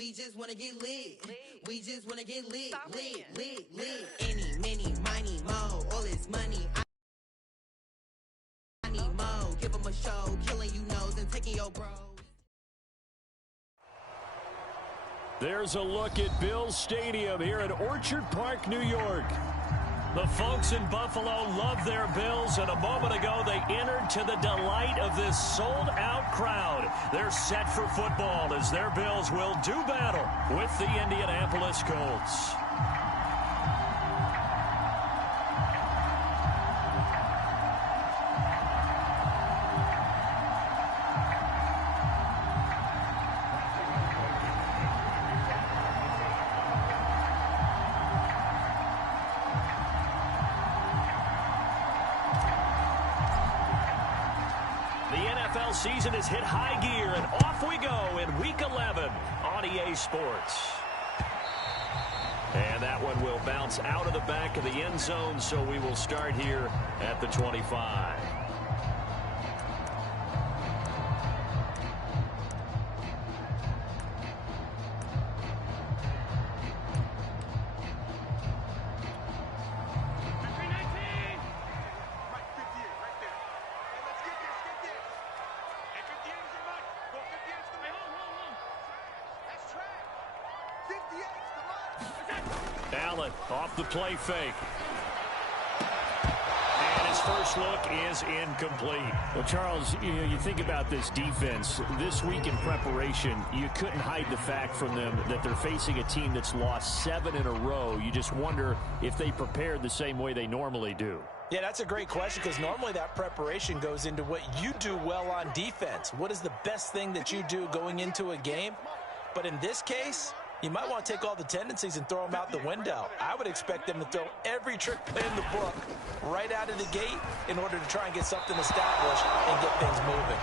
We just wanna get lit. We just wanna get lit, lit. Any, many, miny, mo. All this money. I need mo. Give them a show, killing you nose and taking your bros. There's a look at Bills Stadium here at Orchard Park, New York. The folks in Buffalo love their Bills, and a moment ago they entered to the delight of this sold-out crowd. They're set for football as their Bills will do battle with the Indianapolis Colts. Season has hit high gear, and off we go in Week 11 on EA Sports. And that one will bounce out of the back of the end zone, so we will start here at the 25. Allen off the play fake. And his first look is incomplete. Well, Charles, you think about this defense. This week in preparation, you couldn't hide the fact from them that they're facing a team that's lost 7 in a row. You just wonder if they prepared the same way they normally do. Yeah, that's a great question because normally that preparation goes into what you do well on defense. What is the best thing that you do going into a game? But in this case, you might want to take all the tendencies and throw them out the window. I would expect them to throw every trick play in the book right out of the gate in order to try and get something established and get things moving.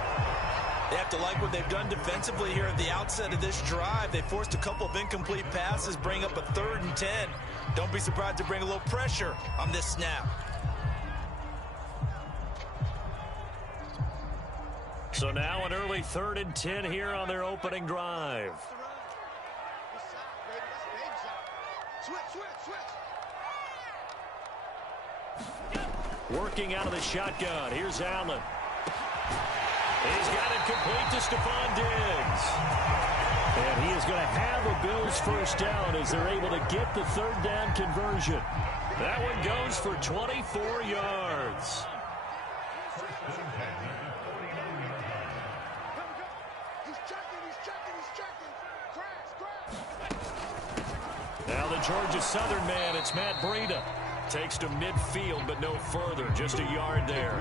They have to like what they've done defensively here at the outset of this drive. They forced a couple of incomplete passes, bring up a 3rd and 10. Don't be surprised to bring a little pressure on this snap. So now an early 3rd and 10 here on their opening drive. Working out of the shotgun. Here's Allen. He's got it complete to Stephon Diggs. And he is going to have a Bills first down as they're able to get the 3rd down conversion. That one goes for 24 yards. Now the Georgia Southern man, it's Matt Breida. Takes to midfield, but no further. Just a yard there.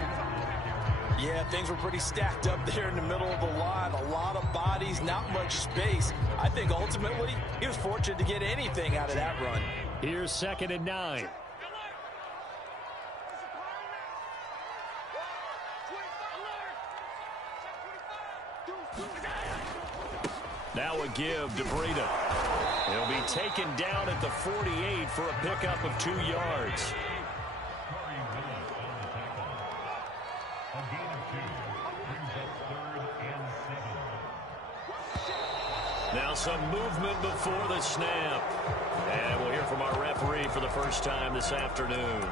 Yeah, things were pretty stacked up there in the middle of the line. A lot of bodies, not much space. I think ultimately he was fortunate to get anything out of that run. Here's 2nd and 9. Now a give to Breida. He'll be taken down at the 48 for a pickup of 2 yards. Now some movement before the snap. And we'll hear from our referee for the first time this afternoon.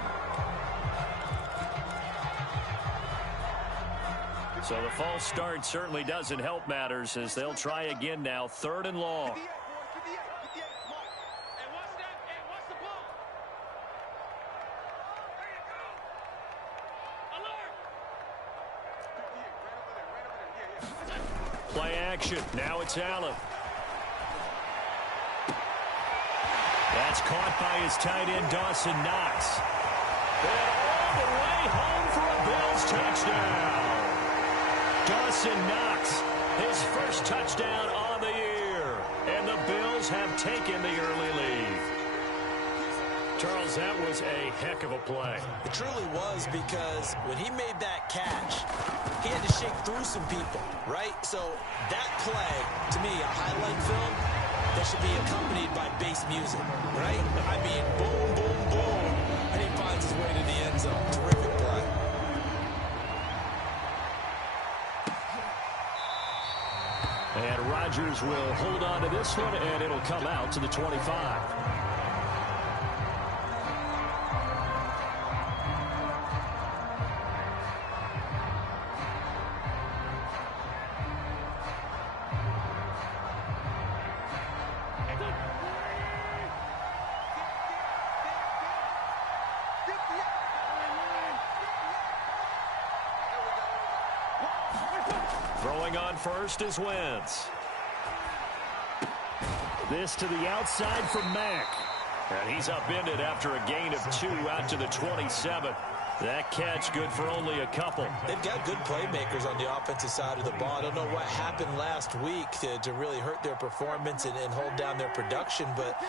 So the false start certainly doesn't help matters as they'll try again now. 3rd and long. Play action. Now it's Allen. That's caught by his tight end, Dawson Knox. And all the way home for a Bills touchdown. Dawson Knox, his first touchdown on the year. And the Bills have taken the early lead. Charles, that was a heck of a play. It truly was, because when he made that catch, he had to shake through some people, right? So that play, to me, a highlight film that should be accompanied by bass music, right? I mean, boom, boom, boom, and he finds his way to the end zone. Terrific play. And Rodgers will hold on to this one, and it'll come out to the 25. Throwing on first is Wentz. This to the outside for Mack. And he's upended after a gain of 2 out to the 27. That catch good for only a couple. They've got good playmakers on the offensive side of the ball. I don't know what happened last week to really hurt their performance and hold down their production, but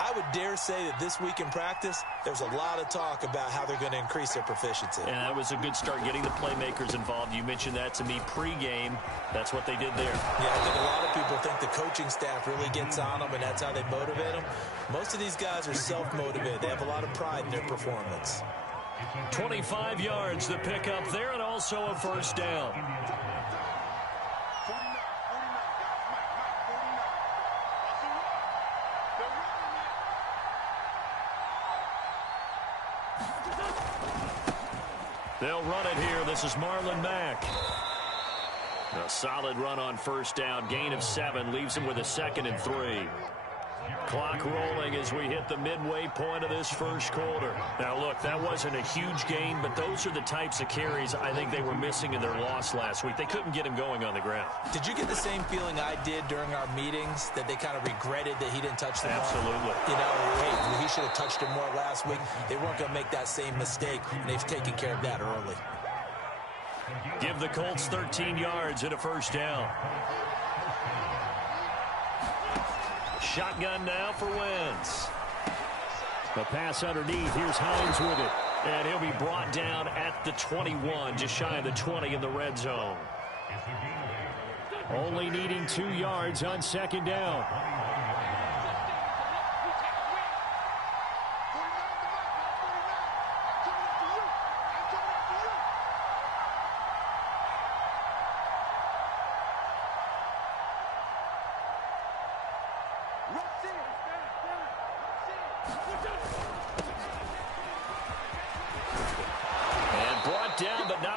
I would dare say that this week in practice, there's a lot of talk about how they're going to increase their proficiency. And that was a good start, getting the playmakers involved. You mentioned that to me pregame. That's what they did there. Yeah, I think a lot of people think the coaching staff really gets on them, and that's how they motivate them. Most of these guys are self-motivated. They have a lot of pride in their performance. 25 yards the pickup there, and also a first down. They'll run it here. This is Marlon Mack. A solid run on first down. Gain of 7 leaves him with a 2nd and 3. Clock rolling as we hit the midway point of this first quarter. Now, look, that wasn't a huge gain, but those are the types of carries I think they were missing in their loss last week. They couldn't get him going on the ground. Did you get the same feeling I did during our meetings, that they kind of regretted that he didn't touch the ball? Absolutely. You know, hey, he should have touched it more last week. They weren't going to make that same mistake, and they've taken care of that early. Give the Colts 13 yards and a first down. Shotgun now for Wentz. The pass underneath. Here's Hines with it. And he'll be brought down at the 21, just shy of the 20 in the red zone. Only needing 2 yards on second down.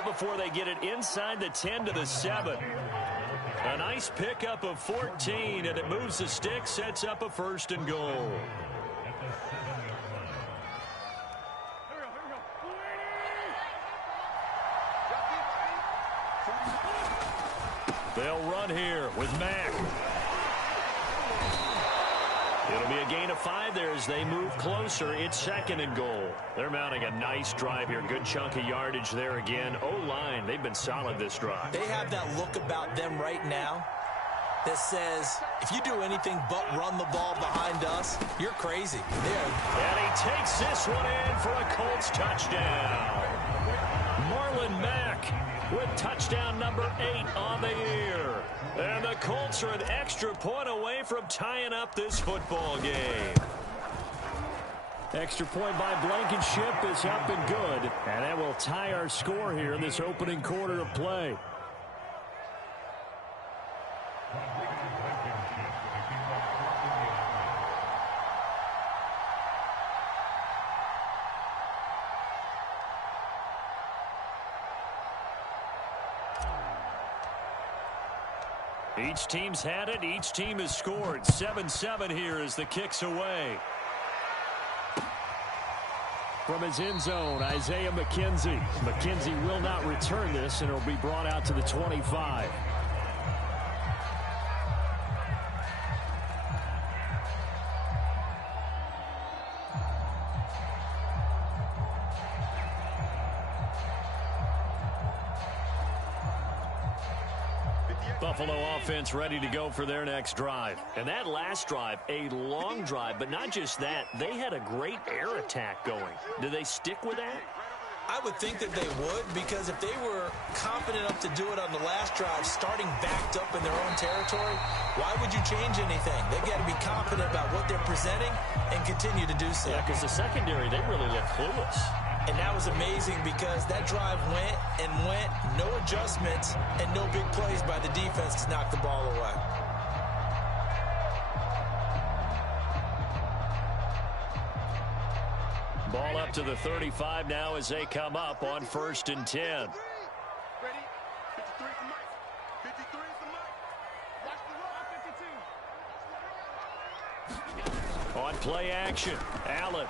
Before they get it inside the 10 to the 7. A nice pickup of 14, and it moves the stick, sets up a 1st and goal. They'll run here with Mack. It'll be a gain of 5 there as they move closer. It's 2nd and goal. They're mounting a nice drive here. Good chunk of yardage there again. O-line, they've been solid this drive. They have that look about them right now that says, if you do anything but run the ball behind us, you're crazy. And he takes this one in for a Colts touchdown. Marlon Mack with touchdown number 8 on the year. And the Colts are an extra point away from tying up this football game. Extra point by Blankenship is up and good. And that will tie our score here in this opening quarter of play. Each team's had it. Each team has scored. 7-7 here as the kick's away. From his end zone, Isaiah McKenzie. McKenzie will not return this, and it'll be brought out to the 25. Buffalo offense ready to go for their next drive. And that last drive, a long drive, but not just that. They had a great air attack going. Do they stick with that? I would think that they would, because if they were confident enough to do it on the last drive, starting backed up in their own territory, why would you change anything? They've got to be confident about what they're presenting and continue to do so. Yeah, because the secondary, they really look clueless. And that was amazing because that drive went and went, no adjustments, and no big plays by the defense to knock the ball away. Ball up to the 35 now as they come up on 1st and 10. On play action, Allen.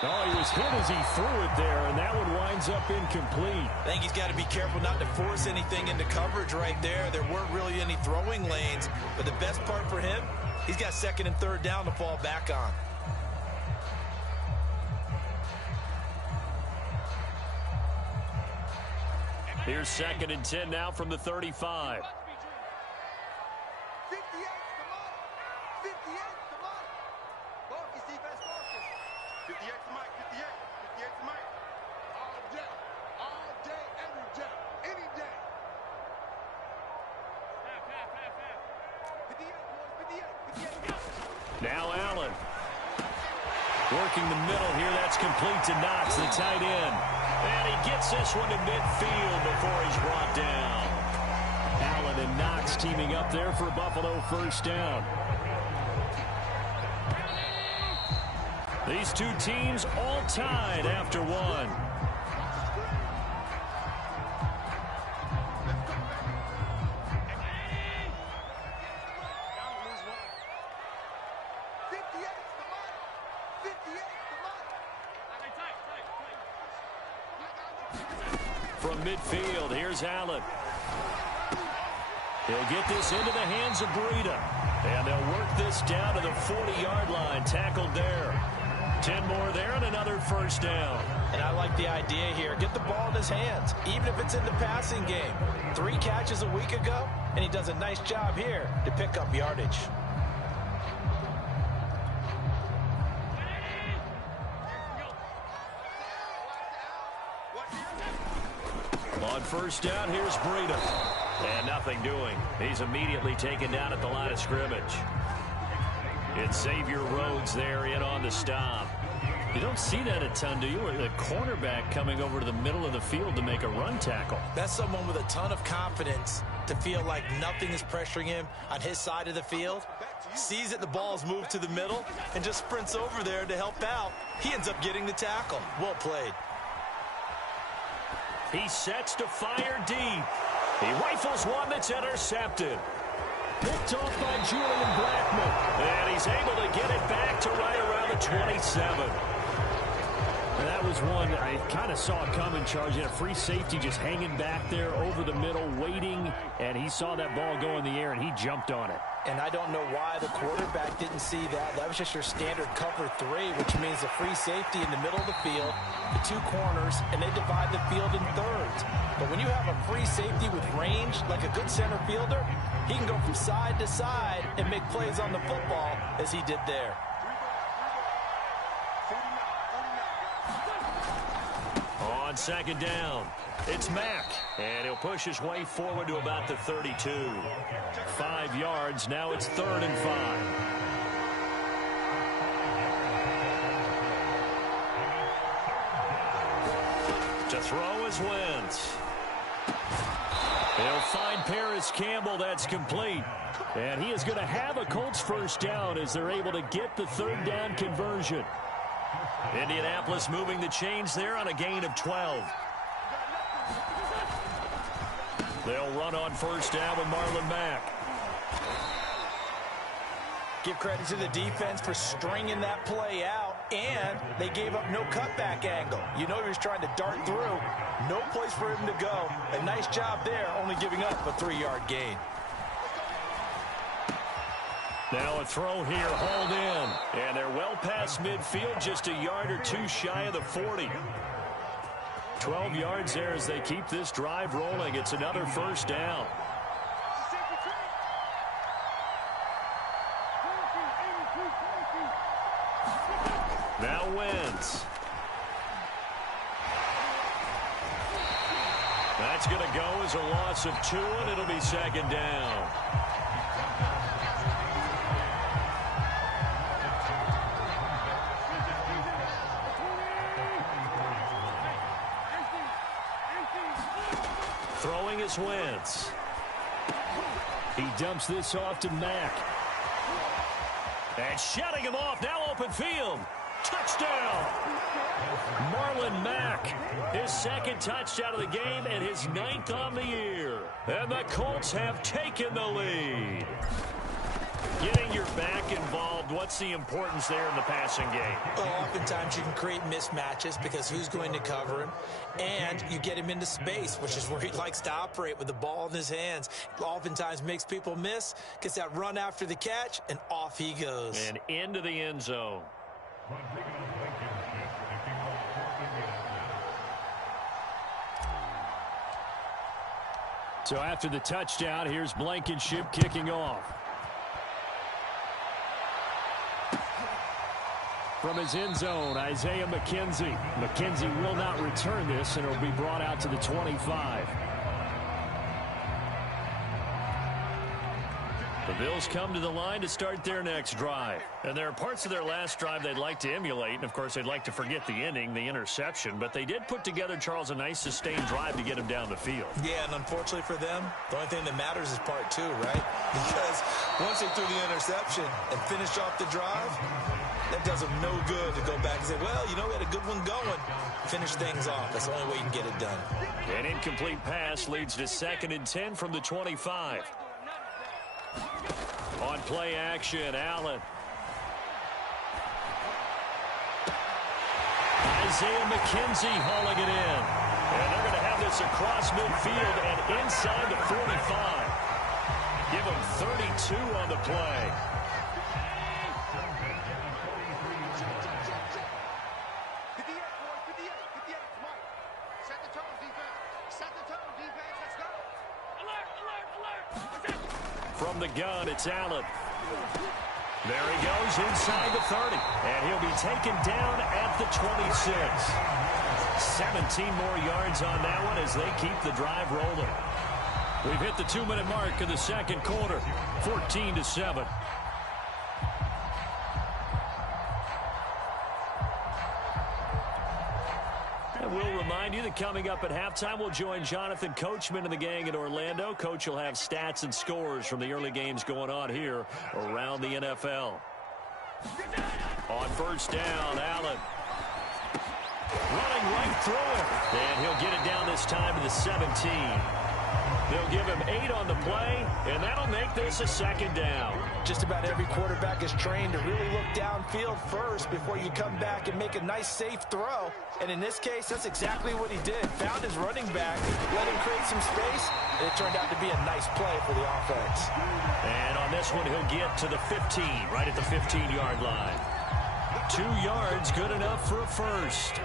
Oh, he was hit as he threw it there, and that one winds up incomplete. I think he's got to be careful not to force anything into coverage right there. There weren't really any throwing lanes, but the best part for him, he's got 2nd and 3rd down to fall back on. Here's 2nd and 10 now from the 35. Now Allen. Working the middle here. That's complete to Knox, the tight end. And he gets this one to midfield before he's brought down. Allen and Knox teaming up there for a Buffalo 1st down. These two teams all tied after one. From midfield, here's Allen. He'll get this into the hands of Breida. And they'll work this down to the 40-yard line. Tackled there. 10 more there and another 1st down. And I like the idea here. Get the ball in his hands, even if it's in the passing game. 3 catches a week ago, and he does a nice job here to pick up yardage. On 1st down, here's Breida. And nothing doing. He's immediately taken down at the line of scrimmage. It's Xavier Rhodes there in on the stop. You don't see that a ton, do you? The cornerback coming over to the middle of the field to make a run tackle. That's someone with a ton of confidence to feel like nothing is pressuring him on his side of the field. Sees that the ball is moved to the middle and just sprints over there to help out. He ends up getting the tackle. Well played. He sets to fire deep. He rifles one that's intercepted. Picked off by Julian Blackmon. And he's able to get it back to right around the 27. And that was one I kind of saw coming, charging a free safety just hanging back there over the middle, waiting, and he saw that ball go in the air, and he jumped on it. And I don't know why the quarterback didn't see that. That was just your standard cover 3, which means the free safety in the middle of the field, the 2 corners, and they divide the field in thirds. But when you have a free safety with range, like a good center fielder, he can go from side to side and make plays on the football as he did there. On 2nd down, it's Mack, and he'll push his way forward to about the 32. 5 yards, now it's 3rd and 5. To throw is Wentz. He'll find Paris Campbell. That's complete. And he is going to have a Colts 1st down as they're able to get the 3rd down conversion. Indianapolis moving the chains there on a gain of 12. They'll run on 1st down with Marlon Mack. Give credit to the defense for stringing that play out, and they gave up no cutback angle. You know he was trying to dart through. No place for him to go. A nice job there, only giving up a 3-yard gain. Now a throw here, hauled in. And they're well past midfield, just a yard or 2 shy of the 40. 12 yards there as they keep this drive rolling. It's another 1st down. Now Wentz. That's going to go as a loss of 2, and it'll be 2nd down. Throwing is Wentz. He dumps this off to Mack. And shutting him off. Now open field. Touchdown. Marlon Mack, his second touchdown of the game and his 9th on the year. And the Colts have taken the lead. Getting your back involved, what's the importance there in the passing game? Well, oftentimes you can create mismatches because who's going to cover him, and you get him into space, which is where he likes to operate with the ball in his hands. Oftentimes makes people miss, gets that run after the catch, and off he goes. And into the end zone. So after the touchdown, here's Blankenship kicking off. From his end zone, Isaiah McKenzie. McKenzie will not return this, and it'll be brought out to the 25. The Bills come to the line to start their next drive. And there are parts of their last drive they'd like to emulate. And, of course, they'd like to forget the ending, the interception. But they did put together, Charles, a nice sustained drive to get him down the field. Yeah, and unfortunately for them, the only thing that matters is part 2, right? Because once they threw the interception and finished off the drive, that does them no good to go back and say, well, you know, we had a good one going. Finish things off. That's the only way you can get it done. An incomplete pass leads to 2nd and 10 from the 25. On play action, Allen. Isaiah McKenzie hauling it in. And they're going to have this across midfield and inside the 45. Give him 32 on the play. From the gun, it's Allen. There he goes inside the 30. And he'll be taken down at the 26. 17 more yards on that one as they keep the drive rolling. We've hit the 2-minute mark of the second quarter. 14-7. And we'll remind you that coming up at halftime, we'll join Jonathan Coachman and the gang in Orlando. Coach will have stats and scores from the early games going on here around the NFL. On first down, Allen. Running right through it. And he'll get it down this time to the 17. They'll give him 8 on the play, and that'll make this a 2nd down. Just about every quarterback is trained to really look downfield first before you come back and make a nice, safe throw. And in this case, that's exactly what he did. Found his running back, let him create some space, and it turned out to be a nice play for the offense. And on this one, he'll get to the 15, right at the 15-yard line. 2 yards, good enough for a first.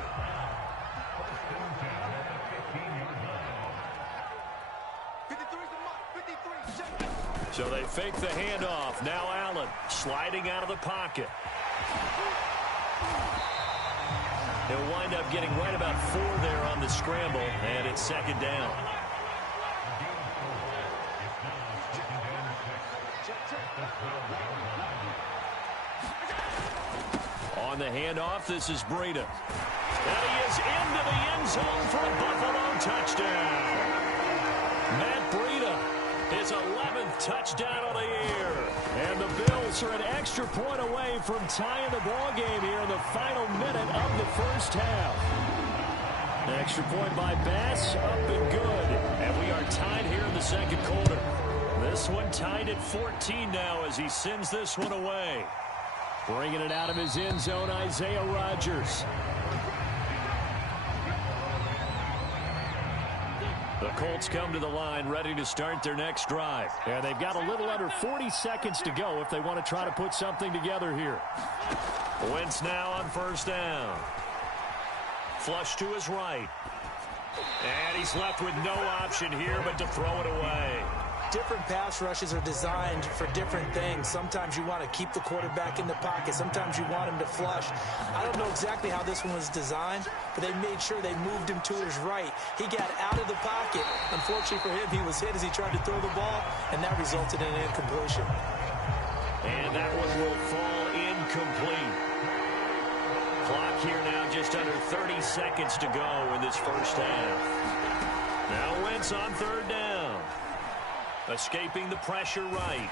So they fake the handoff. Now Allen sliding out of the pocket. He'll wind up getting right about 4 there on the scramble, and it's 2nd down. On the handoff, this is Breida. And he is into the end zone for a Buffalo touchdown. Matt Breida, his 11th touchdown of the year. And the Bills are an extra point away from tying the ball game here in the final minute of the first half. An extra point by Bass, up and good. And we are tied here in the second quarter. This one tied at 14 now as he sends this one away. Bringing it out of his end zone, Isaiah Rodgers. The Colts come to the line ready to start their next drive. And they've got a little under 40 seconds to go if they want to try to put something together here. Wentz now on first down. Flush to his right. And he's left with no option here but to throw it away. Different pass rushes are designed for different things. Sometimes you want to keep the quarterback in the pocket. Sometimes you want him to flush. I don't know exactly how this one was designed, but they made sure they moved him to his right. He got out of the pocket. Unfortunately for him, he was hit as he tried to throw the ball, and that resulted in an incompletion. And that one will fall incomplete. Clock here now just under 30 seconds to go in this first half. Now Wentz on third down. Escaping the pressure right.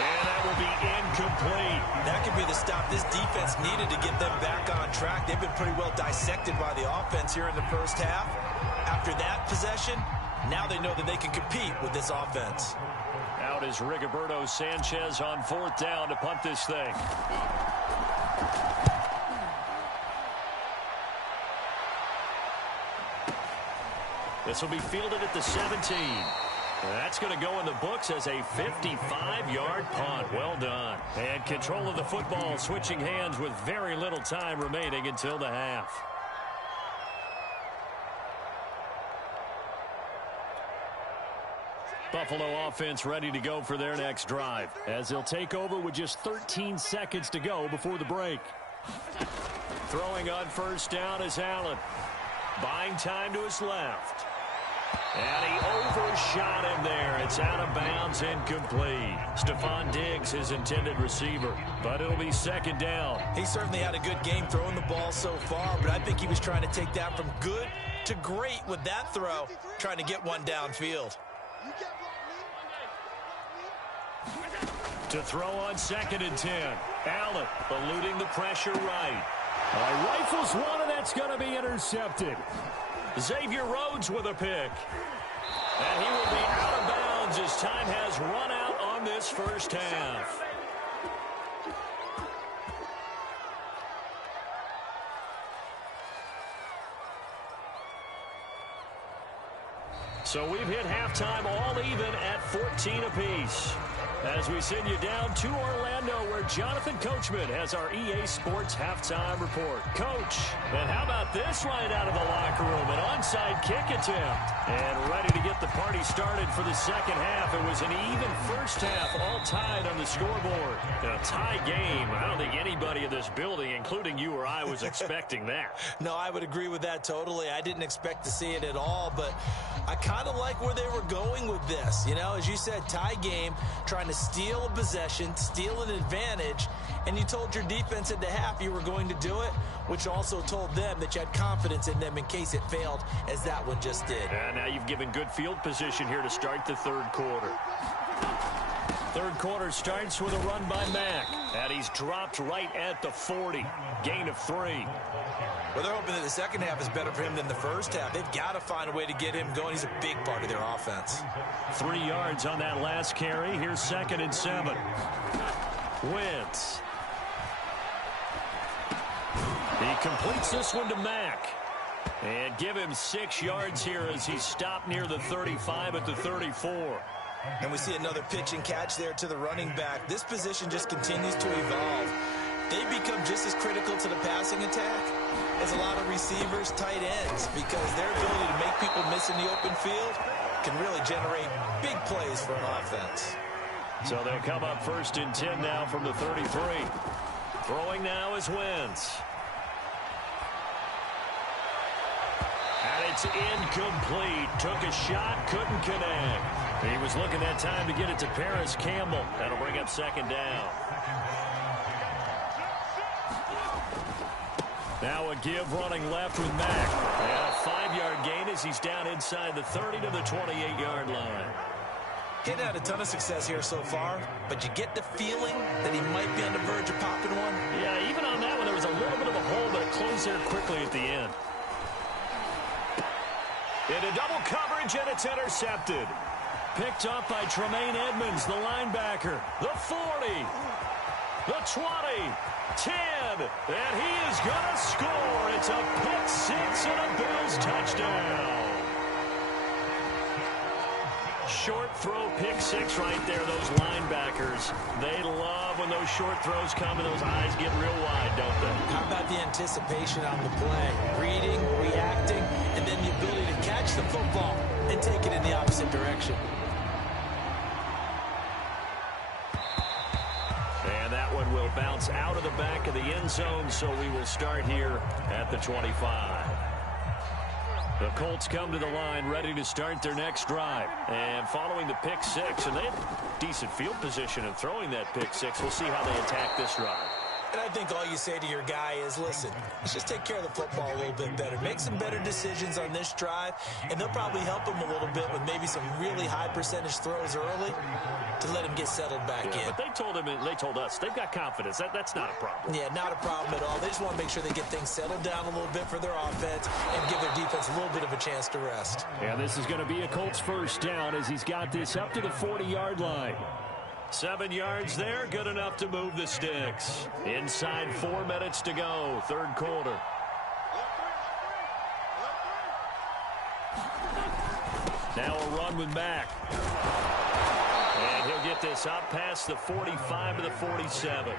And that will be incomplete. That could be the stop this defense needed to get them back on track. They've been pretty well dissected by the offense here in the first half. After that possession, now they know that they can compete with this offense. Out is Rigoberto Sanchez on 4th down to punt this thing. This will be fielded at the 17. That's going to go in the books as a 55-yard punt. Well done. And control of the football switching hands with very little time remaining until the half. Buffalo offense ready to go for their next drive as they'll take over with just 13 seconds to go before the break. Throwing on 1st down is Allen. Buying time to his left. And he overshot him there. It's out of bounds, incomplete. Stephon Diggs, his intended receiver. But it'll be 2nd down. He certainly had a good game throwing the ball so far, but I think he was trying to take that from good to great with that throw, trying to get one downfield. To throw on 2nd and 10. Allen eluding the pressure right. Rifles one, and that's going to be intercepted. Xavier Rhodes with a pick. And he will be out of bounds as time has run out on this first half. So we've hit halftime all even at 14 apiece. As we send you down to Orlando, where Jonathan Coachman has our EA Sports halftime report. Coach, and how about this right out of the locker room? An onside kick attempt. And ready to get the party started for the second half. It was an even first half, all tied on the scoreboard. A tie game. I don't think anybody in this building, including you or I, was expecting that. No, I would agree with that totally. I didn't expect to see it at all, but I kind of like where they were going with this. You know, as you said, tie game, trying to steal a possession, steal an advantage, and you told your defense at the half you were going to do it, which also told them that you had confidence in them in case it failed, as that one just did. And now you've given good field position here to start the 3rd quarter. 3rd quarter starts with a run by Mack, and he's dropped right at the 40. Gain of 3. Well, they're hoping that the second half is better for him than the first half. They've got to find a way to get him going. He's a big part of their offense. 3 yards on that last carry. Here's 2nd and 7. Wentz. He completes this one to Mack. And give him 6 yards here as he's stopped near the 35 at the 34. And we see another pitch and catch there to the running back. This position just continues to evolve. They become just as critical to the passing attack as a lot of receivers, tight ends, because their ability to make people miss in the open field can really generate big plays for an offense. So they'll come up 1st and 10 now from the 33. Throwing now is Wentz. And it's incomplete. Took a shot, couldn't connect. He was looking that time to get it to Paris Campbell. That'll bring up 2nd down. Now a give running left with Mack. And a 5-yard gain as he's down inside the 30 to the 28-yard line. He's had a ton of success here so far, but you get the feeling that he might be on the verge of popping one. Yeah, even on that one, there was a little bit of a hole, but it closed there quickly at the end. Into double coverage, and it's intercepted. Picked up by Tremaine Edmonds, the linebacker. The 40, the 20, 10, and he is going to score. It's a pick 6 and a Bills touchdown. Short throw, pick 6 right there. Those linebackers, they love when those short throws come and those eyes get real wide, don't they? How about the anticipation on the play? Reading, reacting, and then the ability to catch the football and take it in the opposite direction. And that one will bounce out of the back of the end zone, so we will start here at the 25. The Colts come to the line ready to start their next drive. And following the pick 6, and they have decent field position in throwing that pick 6. We'll see how they attack this drive. And I think all you say to your guy is, listen, let's just take care of the football a little bit better. Make some better decisions on this drive, and they'll probably help him a little bit with maybe some really high percentage throws early to let him get settled back in. But they told us, they've got confidence. That's not a problem. Yeah, not a problem at all. They just want to make sure they get things settled down a little bit for their offense and give their defense a little bit of a chance to rest. Yeah, this is going to be a Colts first down as he's got this up to the 40-yard line. 7 yards there, good enough to move the sticks. Inside 4 minutes to go, third quarter. Now a run with Mack. And he'll get this up past the 45 to the 47.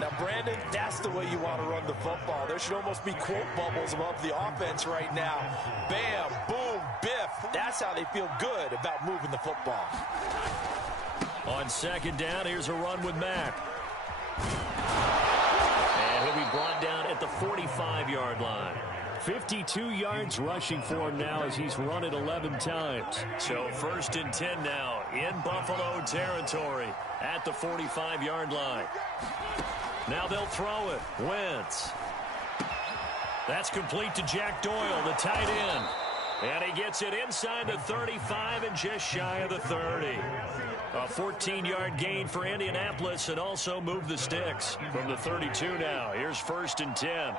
Now, Brandon, that's the way you want to run the football. There should almost be quote bubbles above the offense right now. Bam, boom, biff. That's how they feel good about moving the football. On second down, here's a run with Mack. And he'll be brought down at the 45-yard line. 52 yards rushing for him now as he's run it 11 times. So 1st and 10 now in Buffalo territory at the 45-yard line. Now they'll throw it. Wentz. That's complete to Jack Doyle, the tight end. And he gets it inside the 35 and just shy of the 30. A 14-yard gain for Indianapolis and also move the sticks from the 32 now. Here's 1st and 10.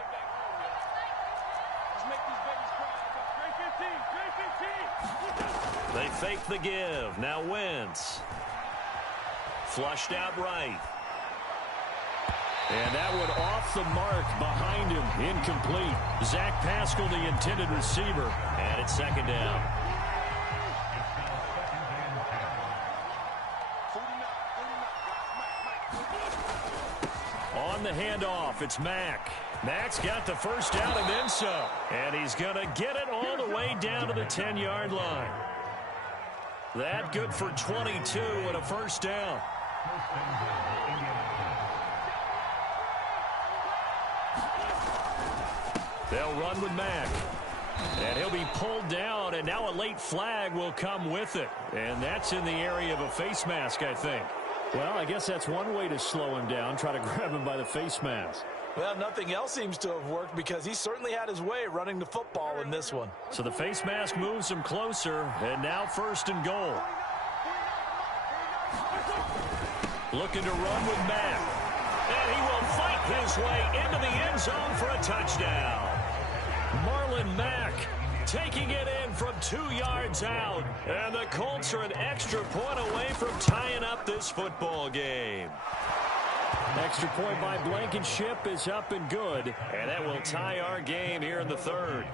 They fake the give. Now Wentz. Flushed out right. And that one off the mark behind him. Incomplete. Zach Pascal, the intended receiver. And it's 2nd down. On the handoff, it's Mack. Mack's got the first down and then some. And he's going to get it all the way down to the 10-yard line. That good for 22 and a first down. They'll run with Mack. And he'll be pulled down, and now a late flag will come with it. And that's in the area of a face mask, I think. Well, I guess that's one way to slow him down, try to grab him by the face mask. Well, nothing else seems to have worked because he certainly had his way running the football in this one. So the face mask moves him closer, and now 1st and goal. Looking to run with Mack. And he will fight his way into the end zone for a touchdown. Marlon Mack taking it in from 2 yards out. And the Colts are an extra point away from tying up this football game. Extra point by Blankenship is up and good. And that will tie our game here in the 3rd.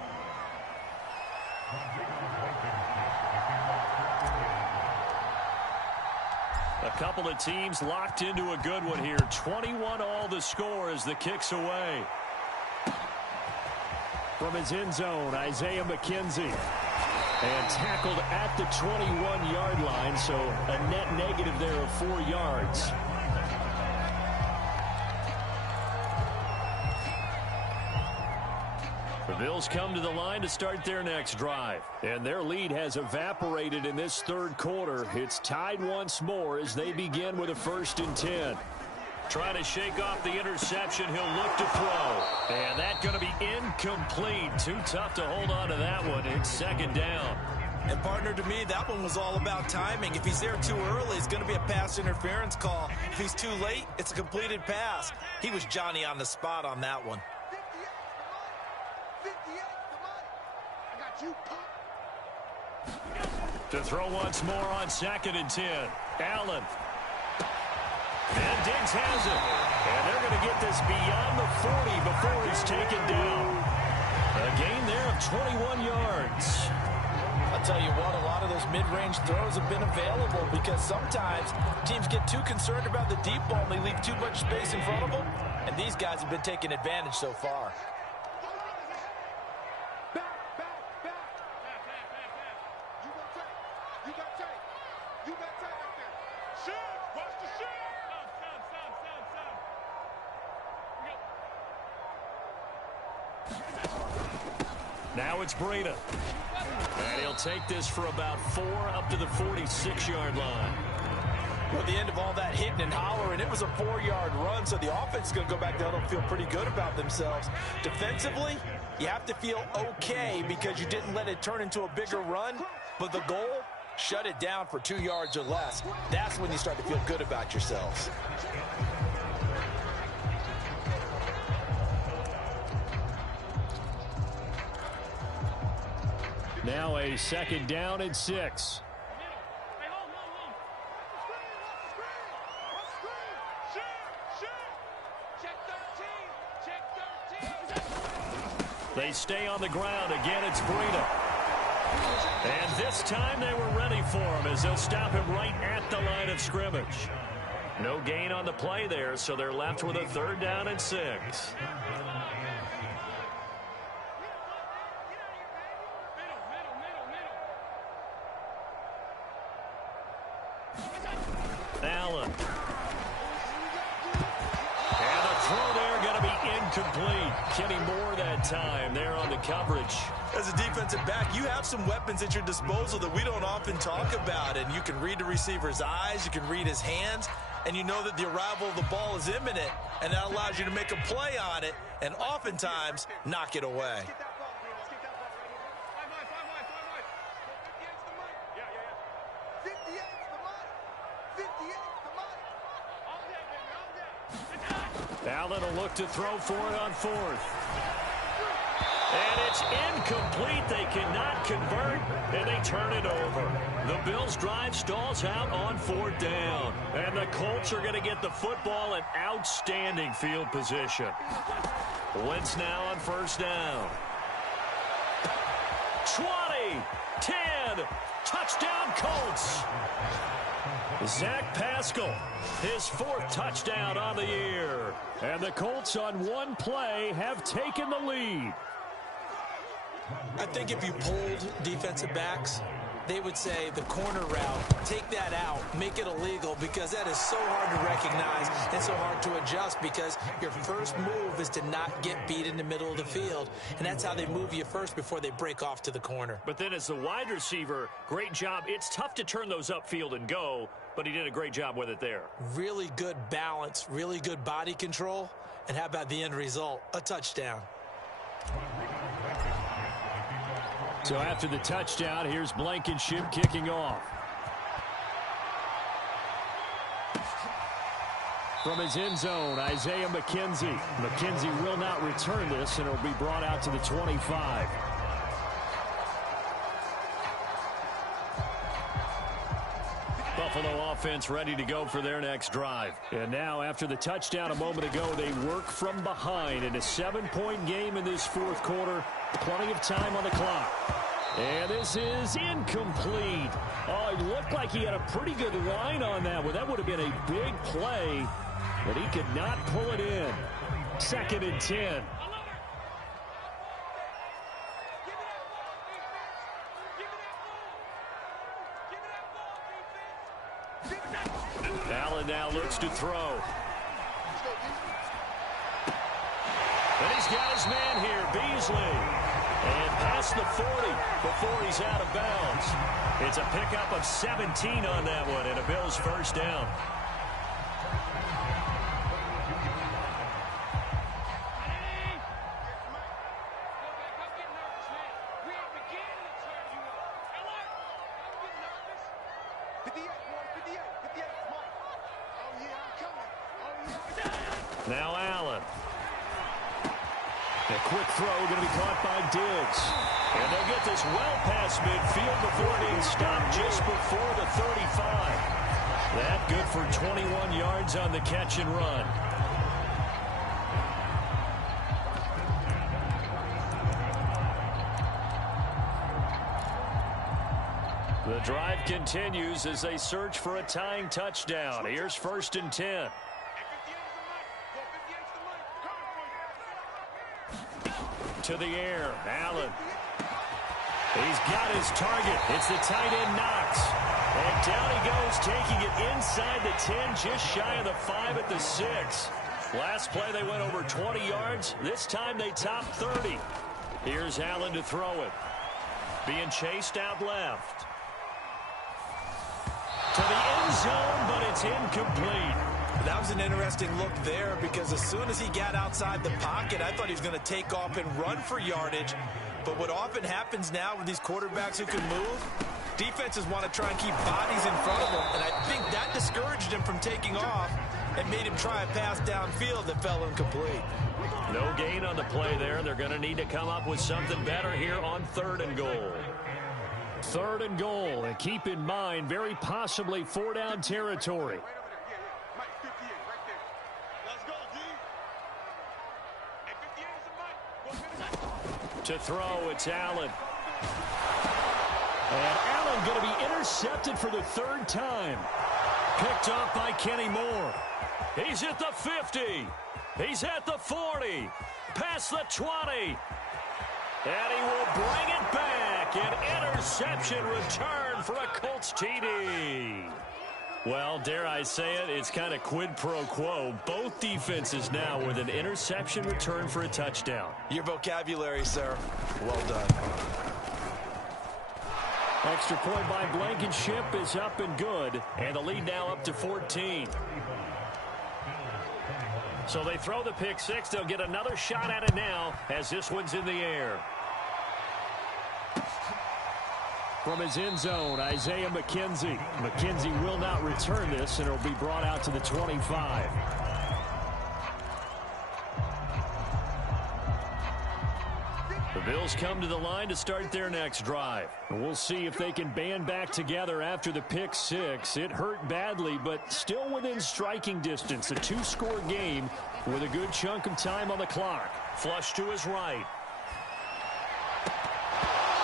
A couple of teams locked into a good one here. 21 all the score as the kick's away. From his end zone, Isaiah McKenzie. And tackled at the 21-yard line, so a net negative there of 4 yards. The Bills come to the line to start their next drive. And their lead has evaporated in this 3rd quarter. It's tied once more as they begin with a 1st and 10. Trying to shake off the interception. He'll look to throw. And that's going to be incomplete. Too tough to hold on to that one. It's 2nd down. And, partner, to me, that one was all about timing. If he's there too early, it's going to be a pass interference call. If he's too late, it's a completed pass. He was Johnny on the spot on that one. To throw once more on 2nd and 10. Allen. And Diggs has it. And they're going to get this beyond the 40 before he's taken down. A gain there of 21 yards. I'll tell you what, a lot of those mid-range throws have been available because sometimes teams get too concerned about the deep ball and they leave too much space in front of them. And these guys have been taking advantage so far. Now it's Breda. And he'll take this for about 4 up to the 46-yard line. Well, at the end of all that hitting and hollering, it was a 4-yard run, so the offense is going to go back down and feel pretty good about themselves. Defensively, you have to feel okay because you didn't let it turn into a bigger run, but the goal, shut it down for 2 yards or less. That's when you start to feel good about yourselves. Now a 2nd down and 6. They stay on the ground. Again, it's Breida. And this time they were ready for him as they'll stop him right at the line of scrimmage. No gain on the play there, so they're left with a 3rd down and 6. Allen. And the throw there going to be incomplete. Kenny Moore that time there on the coverage. As a defensive back, you have some weapons at your disposal that we don't often talk about. And you can read the receiver's eyes, you can read his hands, and you know that the arrival of the ball is imminent. And that allows you to make a play on it and oftentimes knock it away. Allen will look to throw for it on 4th. And it's incomplete. They cannot convert, and they turn it over. The Bills' drive stalls out on 4th down. And the Colts are going to get the football in outstanding field position. Wentz now on 1st down. 20, 10, touchdown Colts. Zach Pascal, his 4th touchdown on the year. And the Colts on one play have taken the lead. I think if you polled defensive backs, they would say the corner route, take that out, make it illegal, because that is so hard to recognize and so hard to adjust, because your first move is to not get beat in the middle of the field, and that's how they move you first before they break off to the corner. But then as the wide receiver, great job. It's tough to turn those upfield and go, but he did a great job with it there. Really good balance, really good body control, and how about the end result? A touchdown. So after the touchdown, here's Blankenship kicking off. From his end zone, Isaiah McKenzie. McKenzie will not return this, and it'll be brought out to the 25. Buffalo offense ready to go for their next drive. And now, after the touchdown a moment ago, they work from behind in a 7-point game in this 4th quarter. Plenty of time on the clock. And this is incomplete. Oh, it looked like he had a pretty good line on that one. That would have been a big play, but he could not pull it in. 2nd and 10. Allen now looks to throw. And he's got his man here, Beasley. And past the 40 before he's out of bounds. It's a pickup of 17 on that one and a Bills 1st down. Now Allen. A quick throw going to be caught by Diggs. And they'll get this well past midfield before being stopped just before the 35. That good for 21 yards on the catch and run. The drive continues as they search for a tying touchdown. Here's 1st and 10. To the air, Allen. He's got his target. It's the tight end Knox. And down he goes, taking it inside the 10, just shy of the 5 at the 6. Last play they went over 20 yards. This time they topped 30. Here's Allen to throw it. Being chased out left. To the end zone, but That's incomplete. That was an interesting look there because as soon as he got outside the pocket, I thought he was going to take off and run for yardage. But what often happens now with these quarterbacks who can move, defenses want to try and keep bodies in front of them, and I think that discouraged him from taking off and made him try a pass downfield that fell incomplete. No gain on the play there. They're going to need to come up with something better here on 3rd and goal. 3rd and goal, and keep in mind, very possibly 4-down territory. To throw, it's Allen. And Allen going to be intercepted for the 3rd time. Picked off by Kenny Moore. He's at the 50. He's at the 40. Past the 20. And he will bring it back. An interception return for a Colts TD. Well, dare I say it, it's kind of quid pro quo. Both defenses now with an interception return for a touchdown. Your vocabulary, sir. Well done. Extra point by Blankenship is up and good. And the lead now up to 14. So they throw the pick six. They'll get another shot at it now as this one's in the air. From his end zone, Isaiah McKenzie. McKenzie will not return this, and it'll be brought out to the 25. The Bills come to the line to start their next drive. We'll see if they can band back together after the pick six. It hurt badly, but still within striking distance. A 2-score game with a good chunk of time on the clock. Flush to his right.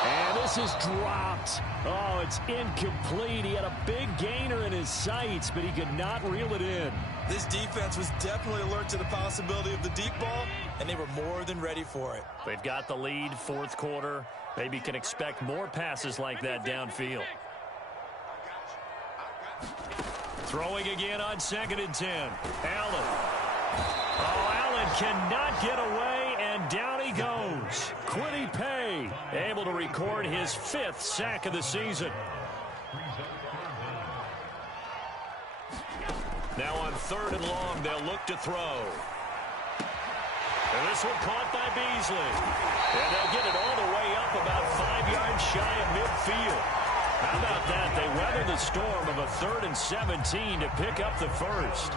And this is dropped. Oh, it's incomplete. He had a big gainer in his sights, but he could not reel it in. This defense was definitely alert to the possibility of the deep ball, and they were more than ready for it. They've got the lead, 4th quarter. Maybe can expect more passes like that downfield. Throwing again on 2nd and 10. Allen. Oh, Allen cannot get away, and down he goes. Quiddy Pay able to record his 5th sack of the season. Now on 3rd and long, they'll look to throw. And this one caught by Beasley. And they'll get it all the way up about 5 yards shy of midfield. How about that? They weather the storm of a 3rd and 17 to pick up the first.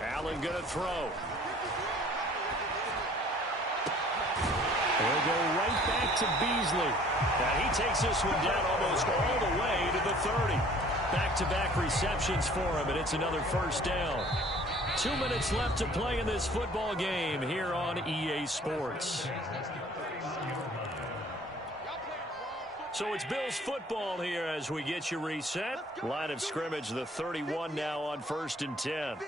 Allen going to throw. He'll go right back to Beasley. Now he takes this one down almost all the way to the 30. Back-to-back receptions for him, and it's another 1st down. 2 minutes left to play in this football game here on EA Sports. So it's Bills football here as we get you reset. Line of scrimmage, the 31 now on 1st and 10.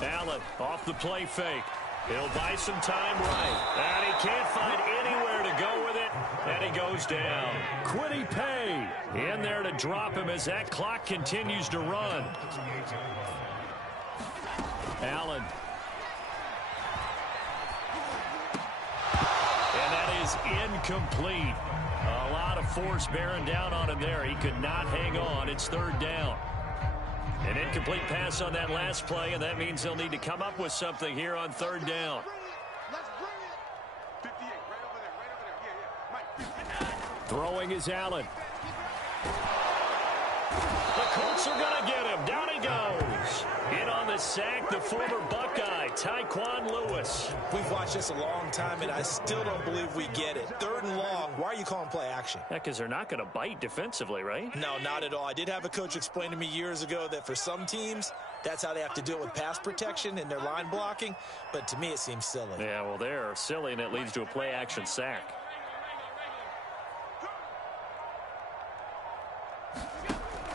Allen off the play fake. He'll buy some time right. And he can't find anywhere to go with it. And he goes down. Quiddy Pay in there to drop him as that clock continues to run. Allen. And that is incomplete. A lot of force bearing down on him there. He could not hang on. It's 3rd down. An incomplete pass on that last play, and that means they'll need to come up with something here on 3rd down. Throwing is Allen. The Colts are going to get him. Down he goes. In on the sack, the former Buckeye, Tyquan Lewis. We've watched this a long time, and I still don't believe we get it. 3rd and long, why are you calling play action? Yeah, because they're not going to bite defensively, right? No, not at all. I did have a coach explain to me years ago that for some teams, that's how they have to do it with pass protection and their line blocking. But to me, it seems silly. Yeah, well, they're silly, and it leads to a play action sack.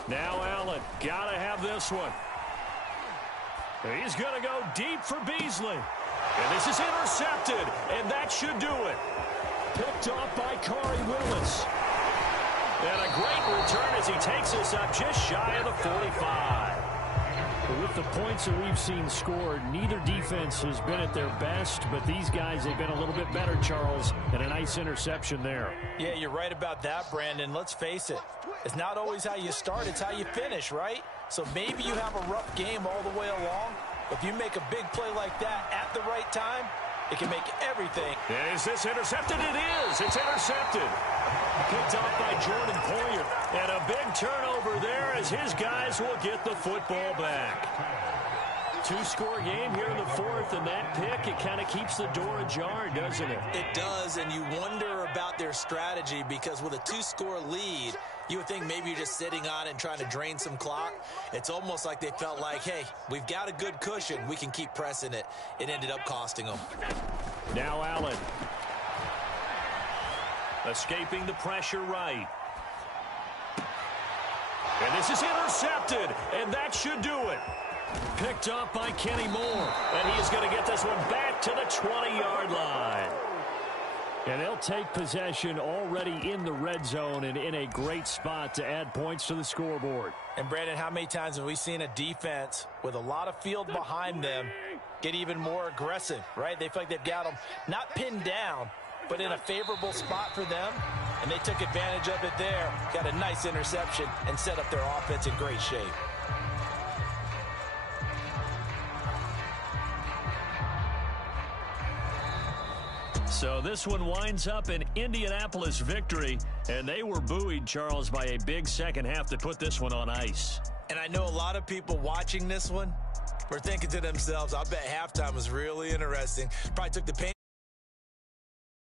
Now Allen, gotta have this one. He's gonna go deep for Beasley. And this is intercepted, and that should do it. Picked off by Corey Willis. And a great return as he takes us up just shy of the 45. With the points that we've seen scored, neither defense has been at their best, but these guys, they've been a little bit better, Charles, and a nice interception there. Yeah, you're right about that, Brandon. Let's face it. It's not always how you start, it's how you finish, right? So maybe you have a rough game all the way along. If you make a big play like that at the right time, it can make everything. Is this intercepted? It is. It's intercepted. Picked off by Jordan Poyer. And a big turnover there as his guys will get the football back. Two-score game here in the fourth, and that pick, it kind of keeps the door ajar, doesn't it? It does, and you wonder about their strategy because with a two-score lead, you would think maybe you're just sitting on it and trying to drain some clock. It's almost like they felt like, hey, we've got a good cushion. We can keep pressing it. It ended up costing them. Now Allen. Escaping the pressure right. And this is intercepted, and that should do it. Picked up by Kenny Moore, and he is going to get this one back to the 20-yard line. And they'll take possession already in the red zone and in a great spot to add points to the scoreboard. And, Brandon, how many times have we seen a defense with a lot of field behind them get even more aggressive, right? They feel like they've got them not pinned down, but in a favorable spot for them, and they took advantage of it there, got a nice interception, and set up their offense in great shape. So this one winds up an Indianapolis victory, and they were buoyed, Charles, by a big second half to put this one on ice. And I know a lot of people watching this one were thinking to themselves, I bet halftime was really interesting. Probably took the paint